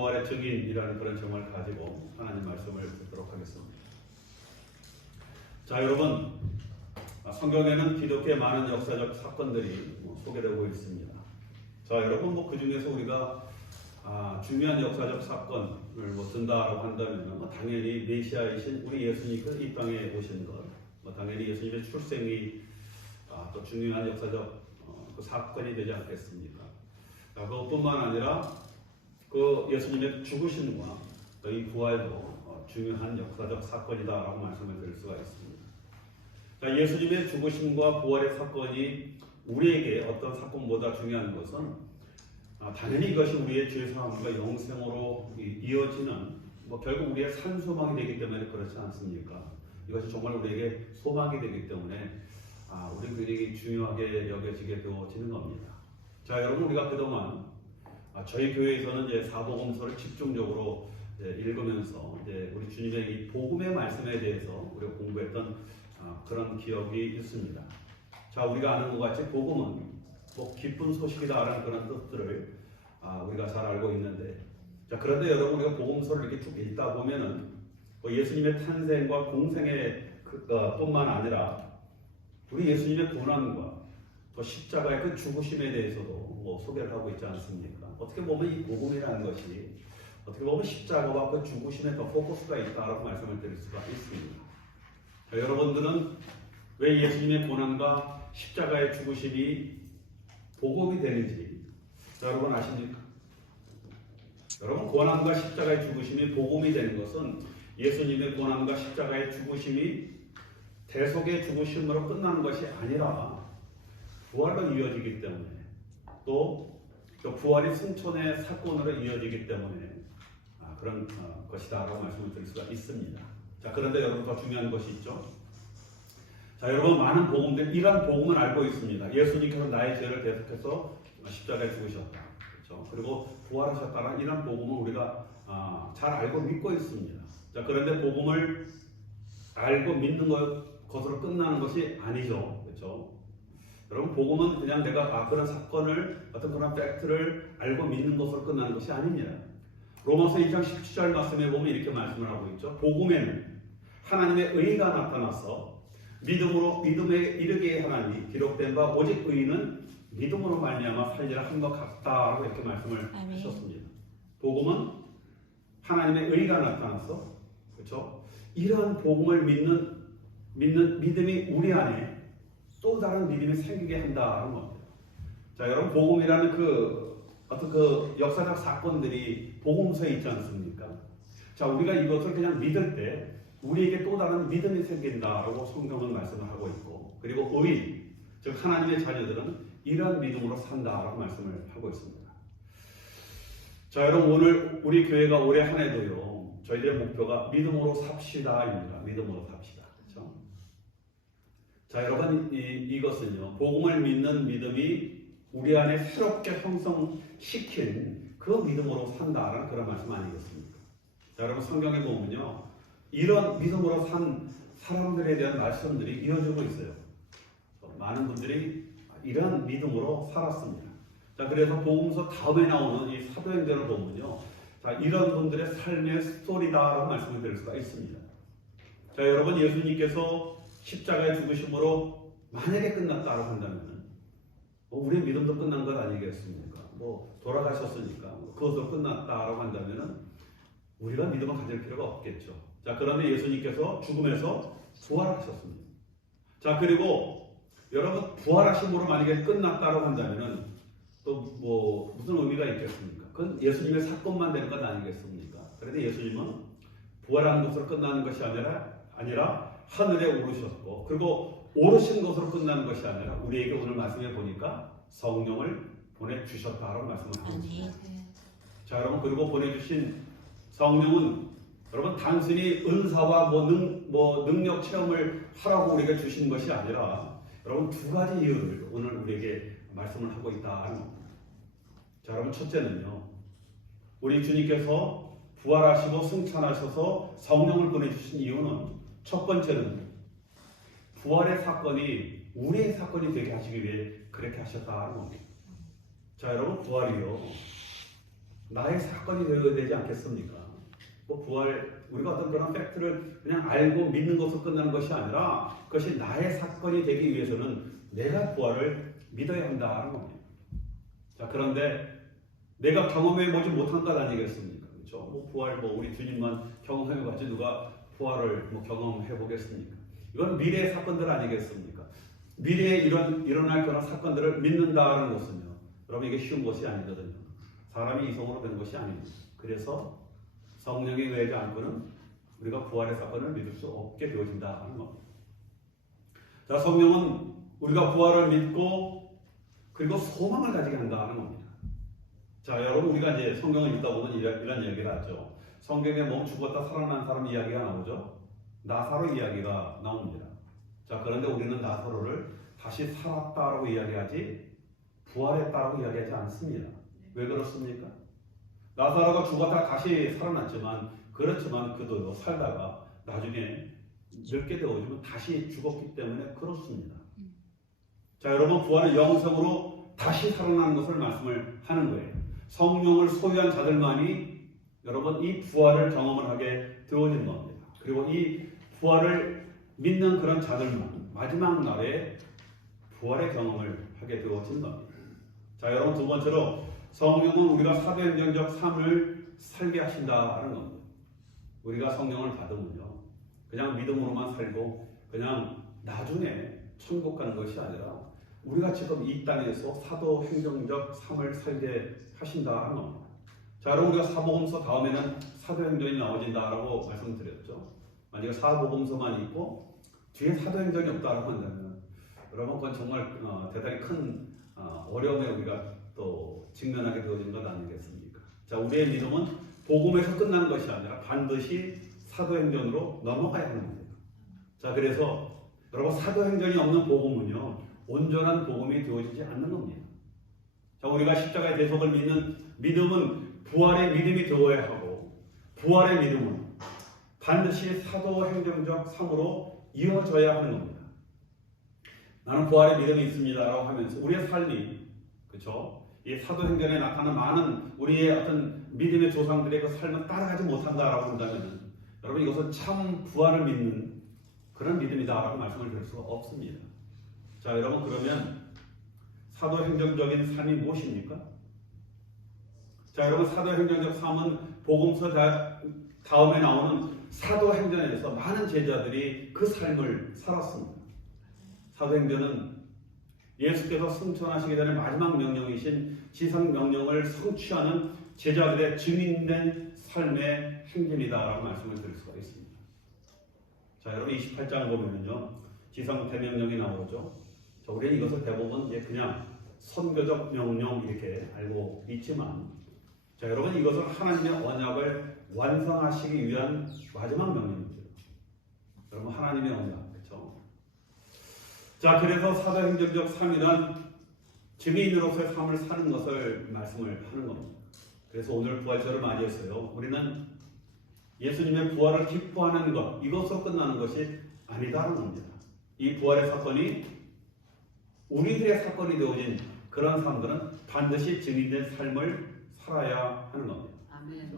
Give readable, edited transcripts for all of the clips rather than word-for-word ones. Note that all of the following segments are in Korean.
부활의 증인이라는 그런 제목을 가지고 하나님 말씀을 듣도록 하겠습니다. 자, 여러분, 성경에는 기독교의 많은 역사적 사건들이 소개되고 있습니다. 자, 여러분, 그 중에서 우리가 중요한 역사적 사건을 든다라고 한다면 당연히 메시아이신 우리 예수님께서 이 땅에 오신 것, 당연히 예수님의 출생이 또 중요한 역사적 그 사건이 되지 않겠습니까? 그것뿐만 아니라 그 예수님의 죽으심과 이 부활도 중요한 역사적 사건이다라고 말씀을 드릴 수가 있습니다. 자, 예수님의 죽으심과 부활의 사건이 우리에게 어떤 사건보다 중요한 것은 당연히 이것이 우리의 죄 사함과 영생으로 이어지는 결국 우리의 산소망이 되기 때문에 그렇지 않습니까? 이것이 정말 우리에게 소망이 되기 때문에 우리 굉장히 중요하게 여겨지게 되어지는 겁니다. 자, 여러분, 우리가 그동안 저희 교회에서는 이제 사복음서를 집중적으로 읽으면서 우리 주님의 이 복음의 말씀에 대해서 우리가 공부했던 그런 기억이 있습니다. 자, 우리가 아는 것 같이 복음은 기쁜 소식이다라는 그런 뜻들을 우리가 잘 알고 있는데, 자, 그런데 여러분, 우리가 복음서를 이렇게 쭉 읽다 보면은 예수님의 탄생과 공생의 뿐만 아니라 우리 예수님의 고난과 또 십자가의 그 죽으심에 대해서도 소개를 하고 있지 않습니까? 어떻게 보면 이 복음이라는 것이 어떻게 보면 십자가와 그 죽으심에 더 포커스가 있다라고 말씀을 드릴 수가 있습니다. 자, 여러분들은 왜 예수님의 고난과 십자가의 죽으심이 복음이 되는지 여러분 아십니까? 여러분, 고난과 십자가의 죽으심이 복음이 되는 것은 예수님의 고난과 십자가의 죽으심이 대속의 죽으심으로 끝나는 것이 아니라 부활로 이어지기 때문에 또 부활이 승천의 사건으로 이어지기 때문에 그런 것이다라고 말씀을 드릴 수가 있습니다. 자, 그런데 여러분, 더 중요한 것이 있죠. 자, 여러분, 많은 복음들, 이러한 복음을 알고 있습니다. 예수님께서 나의 죄를 대속해서 십자가에 죽으셨다. 그렇죠? 그리고 부활하셨다는 이러한 복음을 우리가 잘 알고 믿고 있습니다. 자, 그런데 복음을 알고 믿는 것으로 끝나는 것이 아니죠. 그렇죠? 여러분, 복음은 그냥 내가 그런 사건을, 어떤 그런 팩트를 알고 믿는 것으로 끝나는 것이 아닙니다. 로마서 2장 17절 말씀에 보면 이렇게 말씀을 하고 있죠. 복음에는 하나님의 의가 나타나서 믿음에 이르게 하나니 기록된 바 오직 의인은 믿음으로 말미암아 살리라 한 것 같다라고 이렇게 말씀을 하셨습니다. 복음은 하나님의 의가 나타나서, 그렇죠? 이러한 복음을 믿는 믿음이 우리 안에 또 다른 믿음이 생기게 한다는 겁니다. 자, 여러분, 복음이라는 어떤 역사적 사건들이 복음서에 있지 않습니까? 자, 우리가 이것을 그냥 믿을 때 우리에게 또 다른 믿음이 생긴다라고 성경은 말씀을 하고 있고, 그리고 의인, 즉 하나님의 자녀들은 이러한 믿음으로 산다라고 말씀을 하고 있습니다. 자, 여러분, 오늘 우리 교회가 올해 한 해도요, 저희들의 목표가 믿음으로 삽시다입니다. 믿음으로 삽시다. 그렇죠? 자, 여러분, 이것은요, 복음을 믿는 믿음이 우리 안에 새롭게 형성시킨 그 믿음으로 산다라는 그런 말씀 아니겠습니까? 자, 여러분, 성경에 보면요, 이런 믿음으로 산 사람들에 대한 말씀들이 이어지고 있어요. 많은 분들이 이런 믿음으로 살았습니다. 자, 그래서 복음서 다음에 나오는 이 사도행전을 보면요, 자, 이런 분들의 삶의 스토리다라고 말씀을 드릴 수가 있습니다. 자, 여러분, 예수님께서 십자가의 죽으심으로 만약에 끝났다고 한다면 우리의 믿음도 끝난 것 아니겠습니까? 돌아가셨으니까 그것으로 끝났다라고 한다면 우리가 믿음을 가질 필요가 없겠죠. 자, 그런데 예수님께서 죽음에서 부활하셨습니다. 자, 그리고 여러분, 부활하심으로 만약에 끝났다고 한다면 또 무슨 의미가 있겠습니까? 그건 예수님의 사건만 되는 건 아니겠습니까? 그런데 예수님은 부활한 것으로 끝나는 것이 아니라 하늘에 오르셨고, 그리고 오르신 것으로 끝나는 것이 아니라 우리에게 오늘 말씀해 보니까 성령을 보내주셨다라고 말씀을 하고 있습니다. 자, 여러분, 그리고 보내주신 성령은 여러분 단순히 은사와 능력 체험을 하라고 우리에게 주신 것이 아니라 여러분 두 가지 이유를 오늘 우리에게 말씀을 하고 있다는 겁니다. 자, 여러분, 첫째는요, 우리 주님께서 부활하시고 승천하셔서 성령을 보내주신 이유는, 첫 번째는 부활의 사건이 우리의 사건이 되게 하시기 위해 그렇게 하셨다는 겁니다. 자, 여러분, 부활이요, 나의 사건이 되어야 되지 않겠습니까? 뭐 부활, 우리가 어떤 그런 팩트를 그냥 알고 믿는 것으로 끝나는 것이 아니라 그것이 나의 사건이 되기 위해서는 내가 부활을 믿어야 한다는 겁니다. 자, 그런데 내가 경험해 보지 못한 것 아니겠습니까? 그렇죠? 뭐 부활, 뭐 우리 주님만 경험해 봤지 누가 부활을 뭐 경험해 보겠습니까? 이건 미래의 사건들 아니겠습니까? 미래에 일어날 그런 사건들을 믿는다는 것은요, 여러분 이게 쉬운 것이 아니거든요. 사람이 이성으로 된 것이 아닙니다. 그래서 성령이 외지 않고는 우리가 부활의 사건을 믿을 수 없게 되어진다 하는 겁니다. 자, 성령은 우리가 부활을 믿고 그리고 소망을 가지게 한다는 겁니다. 자, 여러분 우리가 이제 성경을 읽다 보면 이런 이야기를 하죠. 성경에 뭐 죽었다 살아난 사람 이야기가 나오죠. 나사로 이야기가 나옵니다. 자, 그런데 우리는 나사로를 다시 살았다라고 이야기하지 부활했다라고 이야기하지 않습니다. 왜 그렇습니까? 나사로가 죽었다 다시 살아났지만 그렇지만 그도 살다가 나중에 늙게 되어지면 다시 죽었기 때문에 그렇습니다. 자, 여러분 부활은 영성으로 다시 살아나는 것을 말씀을 하는 거예요. 성령을 소유한 자들만이 여러분 이 부활을 경험을 하게 되어진 겁니다. 그리고 이 부활을 믿는 그런 자들만 마지막 날에 부활의 경험을 하게 되어진 겁니다. 자, 여러분 두 번째로 성령은 우리가 사도행전적 삶을 살게 하신다는 겁니다. 우리가 성령을 받으면요, 그냥 믿음으로만 살고 그냥 나중에 천국 가는 것이 아니라 우리가 지금 이 땅에서 사도행전적 삶을 살게 하신다는 겁니다. 자, 여러분 우리가 사복음서 다음에는 사도행전이 나오진다라고 말씀드렸죠. 만약에 사복음서만 있고 뒤에 사도행전이 없다라고 한다면 여러분 그건 정말 대단히 큰 어려움에 우리가 또 직면하게 되어진 것 아니겠습니까? 자, 우리의 믿음은 복음에서 끝나는 것이 아니라 반드시 사도행전으로 넘어가야 하는 겁니다. 자, 그래서 여러분 사도행전이 없는 복음은요, 온전한 복음이 되어지지 않는 겁니다. 자, 우리가 십자가의 대속을 믿는 믿음은 부활의 믿음이 되어야 하고 부활의 믿음은 반드시 사도행전적 삶으로 이어져야 하는 겁니다. 나는 부활의 믿음이 있습니다라고 하면서 우리의 삶이, 그렇죠? 이 사도행전에 나타나는 많은 우리의 어떤 믿음의 조상들의 그 삶을 따라가지 못한다라고 한다면 여러분 이것은 참 부활을 믿는 그런 믿음이다라고 말씀을 드릴 수가 없습니다. 자, 여러분 그러면 사도행전적인 삶이 무엇입니까? 자, 여러분 사도행전적 삶은 복음서 다음에 나오는 사도행전에서 많은 제자들이 그 삶을 살았습니다. 사도행전은 예수께서 승천하시기 전에 마지막 명령이신 지상 명령을 성취하는 제자들의 증인된 삶의 행진이다라고 말씀을 드릴 수가 있습니다. 자, 여러분 28장 보면은요, 지상 대명령이 나오죠. 자, 우리는 이것을 대부분 그냥 선교적 명령 이렇게 알고 있지만, 자, 여러분 이것은 하나님의 언약을 완성하시기 위한 마지막 명령이죠. 여러분 하나님의 언약, 그렇죠? 자, 그래서 사도행전적 삶이란 증인으로서의 삶을 사는 것을 말씀을 하는 겁니다. 그래서 오늘 부활절을 맞이해서요, 우리는 예수님의 부활을 기뻐하는 것, 이것으로 끝나는 것이 아니다는 겁니다. 이 부활의 사건이 우리들의 사건이 되어진 그런 사람들은 반드시 증인된 삶을 살아야 하는 겁니다. 아멘.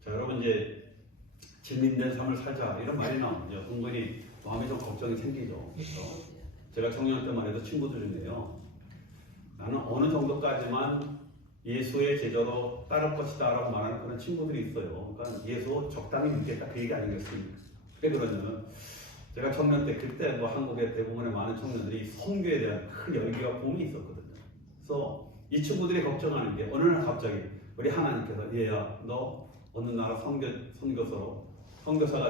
자, 여러분 이제 증인된 삶을 살자 이런 말이 나오면요, 은근히 마음에 좀 걱정이 생기죠. 그렇죠? 제가 청년 때만 해도 친구들 중에요, 나는 어느 정도까지만 예수의 제자로 따를 것이다 라고 말하는 그런 친구들이 있어요. 그러니까 예수 적당히 믿겠다 그 얘기 아니겠습니까? 왜 그러냐면 제가 청년 때 그때 뭐 한국의 대부분의 많은 청년들이 성교에 대한 큰 열기와 봄이 있었거든요. 그래서 이 친구들이 걱정하는 게 어느 날 갑자기 우리 하나님께서 얘야 너 어느 나라 선교사가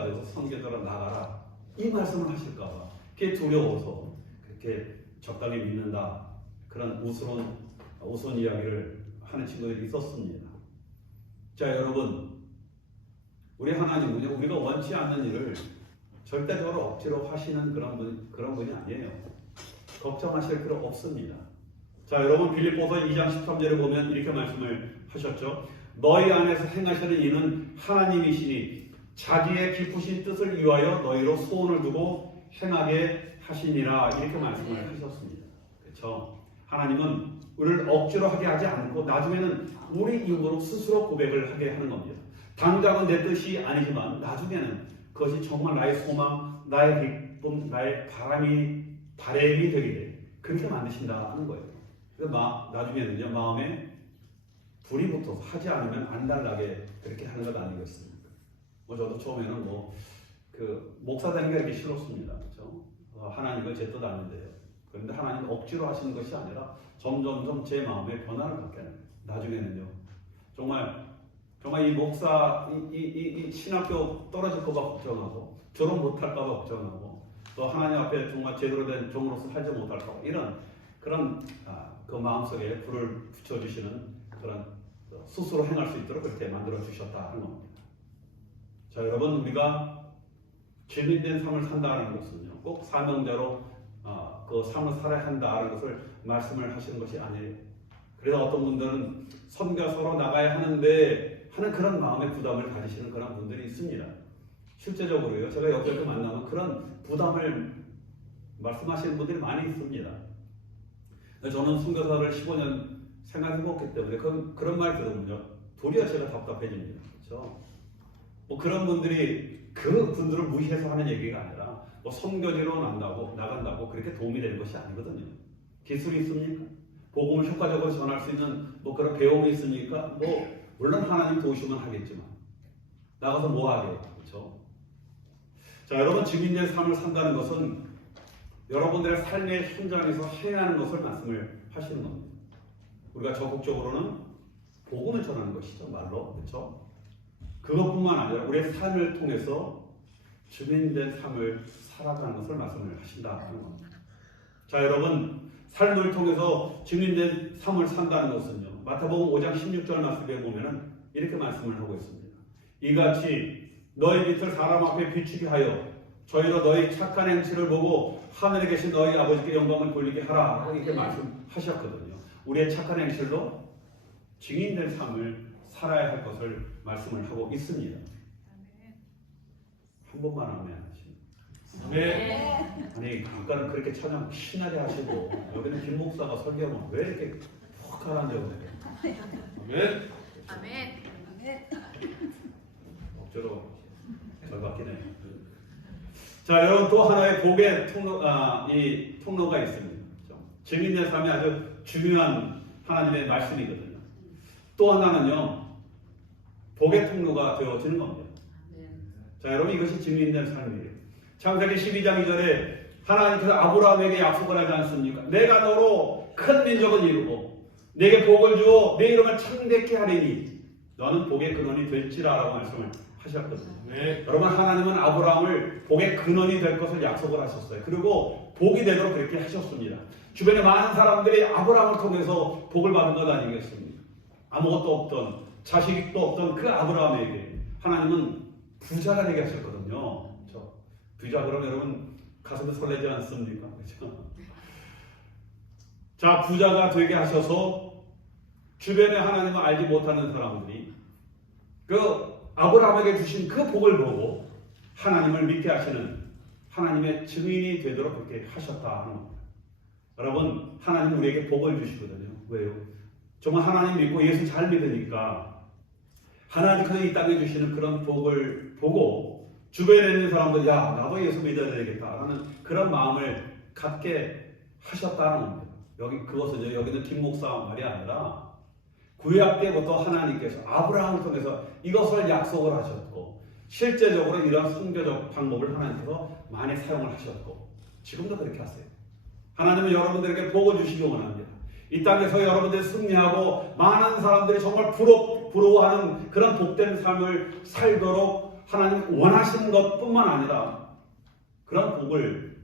돼서 선교사로 나가라 이 말씀을 하실까봐 그게 두려워서 그렇게 적당히 믿는다 그런 우스운 이야기를 하는 친구들이 있었습니다. 자, 여러분 우리 하나님은요, 우리가 원치 않는 일을 절대적으로 억지로 하시는 그런 분이 아니에요. 걱정하실 필요 없습니다. 자, 여러분 빌립보서 2장 13절에 보면 이렇게 말씀을 하셨죠. 너희 안에서 행하시는 이는 하나님이시니 자기의 기쁘신 뜻을 위하여 너희로 소원을 두고 행하게 하시니라 이렇게 말씀을 하셨습니다. 그렇죠? 하나님은 우리를 억지로 하게 하지 않고 나중에는 우리 입으로 스스로 고백을 하게 하는 겁니다. 당장은 내 뜻이 아니지만 나중에는 그것이 정말 나의 소망, 나의 기쁨, 나의 바람이 되게 그렇게 만드신다는 거예요. 그래서 나중에는요 마음에 불이 붙어서 하지 않으면 안달나게 그렇게 하는 것 아니겠습니까? 저도 처음에는 목사 되는 게 이렇게 싫었습니다. 그렇죠? 하나님을 제 뜻 아닌데요. 그런데 하나님 억지로 하시는 것이 아니라 점점점 제 마음에 변화를 갖게 하는 거예요. 나중에는요 정말 이 목사 이 신학교 떨어질까 봐 걱정하고 결혼 못할까 봐 걱정하고 또 하나님 앞에 정말 제대로 된 종으로서 살지 못할까 봐 이런 그런 그 마음속에 불을 붙여주시는 그런 스스로 행할 수 있도록 그렇게 만들어 주셨다는 겁니다. 자 여러분, 우리가 죄인된 삶을 산다는 것은요 꼭 사명자로 그 삶을 살아야 한다는 것을 말씀을 하시는 것이 아니에요. 그래서 어떤 분들은 선교사로 나가야 하는데 하는 그런 마음의 부담을 가지시는 그런 분들이 있습니다. 실제적으로요 제가 여기서 만나면 그런 부담을 말씀하시는 분들이 많이 있습니다. 저는 선교사를 15년 생각해봤기 때문에 그런 말 들으면요 도리어 제가 답답해집니다. 그렇죠? 그런 분들이 그 분들을 무시해서 하는 얘기가 아니라 선교지로 나간다고 그렇게 도움이 되는 것이 아니거든요. 기술이 있습니까? 복음을 효과적으로 전할 수 있는 그런 배움이 있습니까? 물론 하나님 도우시면 하겠지만 나가서 뭐 하게? 그렇죠? 자 여러분, 증인된 삶을 산다는 것은 여러분들의 삶의 현장에서 행하는 것을 말씀을 하시는 겁니다. 우리가 적극적으로는 복음을 전하는 것이죠, 말로. 그렇죠? 그것뿐만 아니라 우리의 삶을 통해서 증인된 삶을 살아가는 것을 말씀을 하신다는 겁니다. 자 여러분, 삶을 통해서 증인된 삶을 산다는 것은요 마태복음 5장 16절 말씀에 보면은 이렇게 말씀을 하고 있습니다. 이같이 너희 빛을 사람 앞에 비추게 하여 저희로 너희 착한 행실을 보고 하늘에 계신 너희 아버지께 영광을 돌리게 하라, 이렇게 말씀하셨거든요. 우리의 착한 행실로 증인된 삶을 살아야 할 것을 말씀을 하고 있습니다. 한 번만 하면 아니 아까는 그렇게 찬양 신나게 하시고 여기는 김 목사가 설교하면 왜 이렇게 푹 가라앉아요? 아멘. 아멘. 억지로 잘 바뀌네. 자 여러분, 또 하나의 복의 통로가 있습니다. 증인된 삶이 아주 중요한 하나님의 말씀이거든요. 또 하나는요 복의 통로가 되어지는 겁니다. 자 여러분, 이것이 증인된 삶이에요. 창세기 12장 2절에 하나님께서 아브라함에게 약속을 하지 않습니까? 내가 너로 큰 민족을 이루고 내게 복을 주어 내 이름을 창대케 하리니 너는 복의 근원이 될지라라고 말씀을 하셨거든요. 네. 여러분, 하나님은 아브라함을 복의 근원이 될 것을 약속을 하셨어요. 그리고 복이 되도록 그렇게 하셨습니다. 주변에 많은 사람들이 아브라함을 통해서 복을 받은 것 아니겠습니까? 아무것도 없던, 자식도 없던 그 아브라함에게 하나님은 부자가 되게 하셨거든요. 부자 그러면 여러분 가슴이 설레지 않습니까? 그렇죠? 자, 부자가 되게 하셔서 주변에 하나님을 알지 못하는 사람들이 그 아브라함에게 주신 그 복을 보고 하나님을 믿게 하시는 하나님의 증인이 되도록 그렇게 하셨다 하는 겁니다. 여러분, 하나님 우리에게 복을 주시거든요. 왜요? 정말 하나님 믿고 예수 잘 믿으니까 하나님께서 이 땅에 주시는 그런 복을 보고 주변에 있는 사람들, 야 나도 예수 믿어야 되겠다라는 그런 마음을 갖게 하셨다는 겁니다. 그것은 여기는 김 목사 말이 아니라 구약 때부터 하나님께서 아브라함을 통해서 이것을 약속을 하셨고 실제적으로 이런 선교적 방법을 하나님께서 많이 사용을 하셨고 지금도 그렇게 하세요. 하나님은 여러분들에게 복을 주시기 원합니다. 이 땅에서 여러분들이 승리하고 많은 사람들이 정말 부러워하는 그런 복된 삶을 살도록 하나님 원하시는 것뿐만 아니라 그런 복을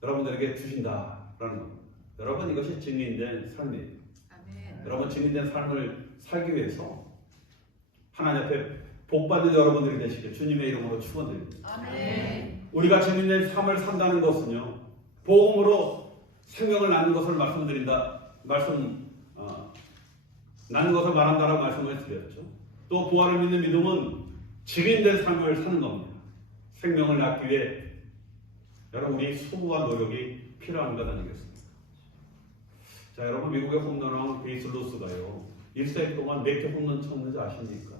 여러분들에게 주신다라는 겁니다. 여러분, 이것이 증인된 삶이에요. 아멘. 여러분, 증인된 삶을 살기 위해서 하나님 앞에 복받는 여러분들이 되시길 주님의 이름으로 축원드립니다. 아멘. 우리가 증인된 삶을 산다는 것은요 복음으로 생명을 낳는 것을 낳는 것을 말한다라고 말씀을 드렸죠. 또 부활을 믿는 믿음은 증인된 삶을 사는 겁니다. 생명을 낳기 위해 여러분 우리 수고와 노력이 필요한 것 아니겠습니까? 자, 여러분 미국의 홈런왕 베이스 루스가요 1세기 동안 몇 개 홈런 쳤는지 아십니까?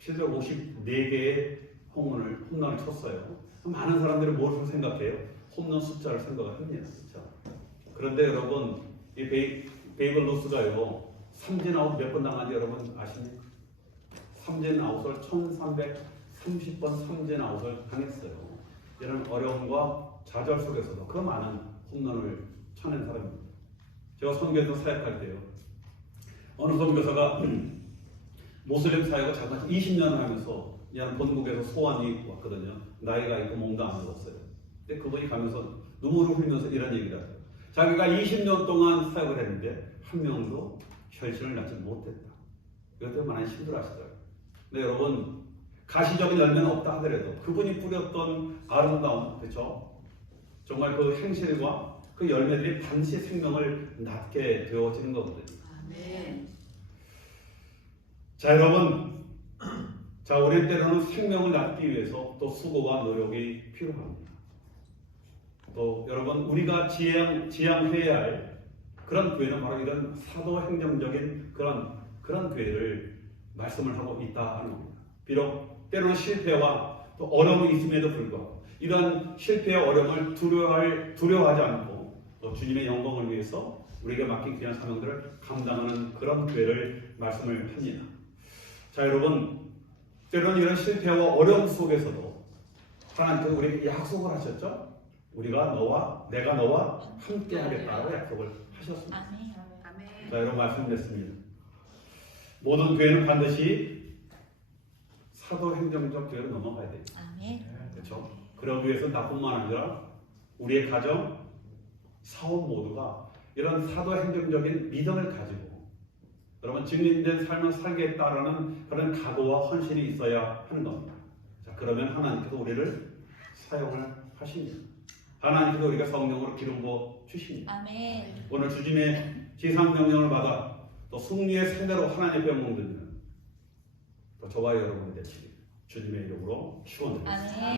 754개의 홈런을 쳤어요. 많은 사람들이 무엇을 생각해요? 홈런 숫자를 생각을 합니다. 그렇죠? 그런데 여러분 이 베이브 루스가요 삼진 아웃 몇 번 당한지 여러분 아십니까? 삼진 아웃을 1330번 삼진 아웃을 당했어요. 이런 어려움과 좌절 속에서도 그 많은 홈런을 쳐낸 사람입니다. 제가 선교에서 사역할 때요 어느 선교사가 모슬림 사역을 잠깐 20년을 하면서 그냥 본국에서 소환이 왔거든요. 나이가 있고 몸도 안 먹었어요. 근데 그분이 가면서 눈물을 흘리면서 이런 얘기를 하죠. 자기가 20년 동안 사역을 했는데 한 명도 결실을 낳지 못했다. 이것 때문에 많이 힘들어하시더라고요. 근데 여러분 가시적인 열매는 없다 하더라도 그분이 뿌렸던 아름다움, 그렇죠? 정말 그 행실과 그 열매들이 반드시 생명을 낳게 되어지는 거거든요. 아멘. 자, 여러분, 자, 우리 때로는 생명을 낳기 위해서 또 수고와 노력이 필요합니다. 또 여러분 우리가 지향해야 할 그런 교회는 바로 이런 사도행정적인 그런 교회를 말씀을 하고 있다 하는 겁니다. 비록 때로는 실패와 또 어려움이 있음에도 불구하고 이런 실패와 어려움을 두려워하지 않고 또 주님의 영광을 위해서 우리에게 맡긴 귀한 사명들을 감당하는 그런 교회를 말씀을 합니다. 자, 여러분 때로는 이런 실패와 어려움 속에서도 하나님께서 우리에게 약속을 하셨죠? 내가 너와 함께 하겠다고 약속을 하셨습니다. 아멘. 자, 여러분 말씀드렸습니다. 모든 교회는 반드시 사도행정적 교회로 넘어가야 돼요. 아멘. 그렇죠? 그러기 위해서 나뿐만 아니라 우리의 가정, 사업 모두가 이런 사도행정적인 믿음을 가지고 여러분 증인된 삶을 살겠다라는 그런 각오와 헌신이 있어야 하는 겁니다. 자, 그러면 하나님께서 우리를 사용을 하십니다. 하나님께서 우리가 성령으로 기름 부어 주십니다. 아멘. 오늘 주님의 지상 명령을 받아 또 승리의 세대로 하나님의 병 먹는 또 저와 여러분이 되시길 주님의 이름으로 축원드립니다. 아멘.